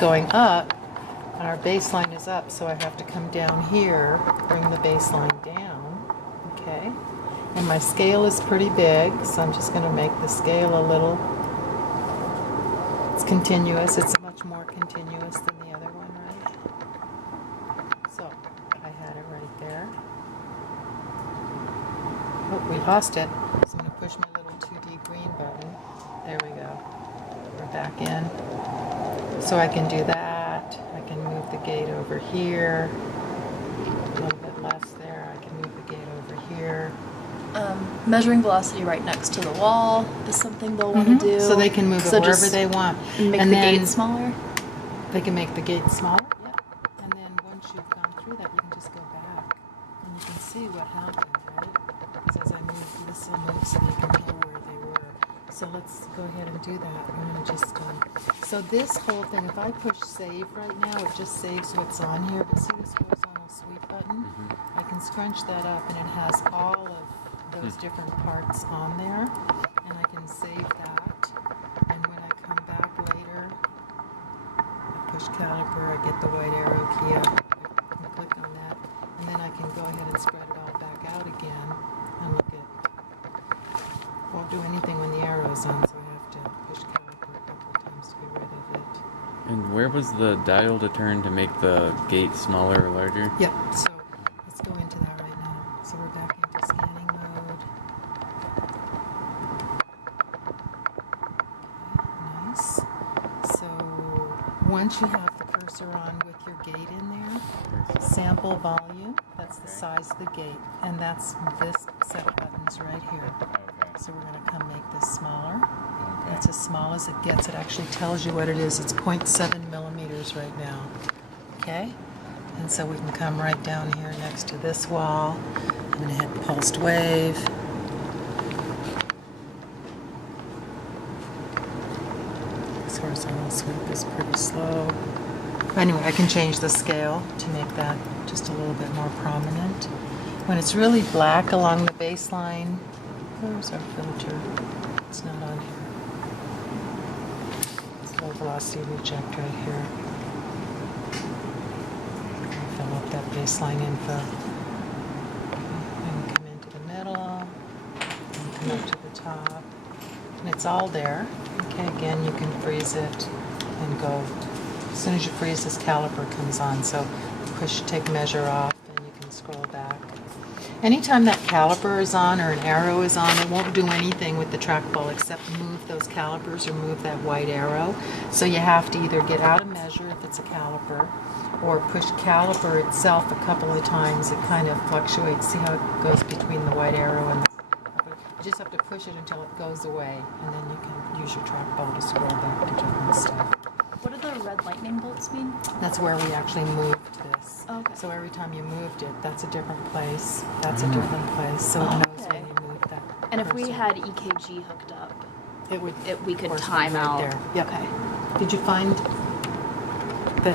going up, and our baseline is up, so I have to come down here, bring the baseline down, okay? And my scale is pretty big, so I'm just going to make the scale a little, it's continuous, it's much more continuous than the other one, right? So, I had it right there. Oh, we lost it, so I'm going to push my little 2D green button. There we go. We're back in. So I can do that. I can move the gate over here. A little bit less there. I can move the gate over here. Measuring velocity right next to the wall is something they'll want to do. So they can move it wherever they want. Make the gate smaller? They can make the gate smaller, yep. And then once you've gone through that, you can just go back. And you can see what happened, right? Because as I move, this will move so you can tell where they were. So let's go ahead and do that. I'm going to just, so this whole thing, if I push save right now, it just saves what's on here. But see this horizontal sweep button? I can scrunch that up and it has all of those different parts on there. And I can save that. And when I come back later, I push caliper, I get the white arrow key up, I can click on that. And then I can go ahead and spread it all back out again. And look at, won't do anything when the arrow is on, so I have to push caliper a couple of times to get rid of it. And where was the dial to turn to make the gate smaller or larger? Yep, so let's go into that right now. So we're back into scanning mode. Okay, nice. So once you have the cursor on with your gate in there, sample volume, that's the size of the gate, and that's this set of buttons right here. So we're going to come make this smaller. That's as small as it gets. It actually tells you what it is. It's 0.7 millimeters right now. Okay? And so we can come right down here next to this wall. I'm going to hit pulsed wave. This horizontal sweep is pretty slow. Anyway, I can change the scale to make that just a little bit more prominent. When it's really black along the baseline, where's our filter? It's not on here. It's low velocity reject right here. Fill up that baseline info. And come into the middle. And come up to the top. And it's all there. Okay, again, you can freeze it and go. As soon as you freeze, this caliper comes on. So push, take measure off, and you can scroll back. Anytime that caliper is on or an arrow is on, it won't do anything with the trackball except move those calipers or move that white arrow. So you have to either get out of measure if it's a caliper or push caliper itself a couple of times. It kind of fluctuates. See how it goes between the white arrow and the... You just have to push it until it goes away, and then you can use your trackball to scroll back to different stuff. What do the red lightning bolts mean? That's where we actually moved this. Oh, okay. So every time you moved it, that's a different place. That's a different place. So it knows when you moved that. And if we cursor. had EKG hooked up, it would we could correspond time out. right there. Yep. Okay. Did you find the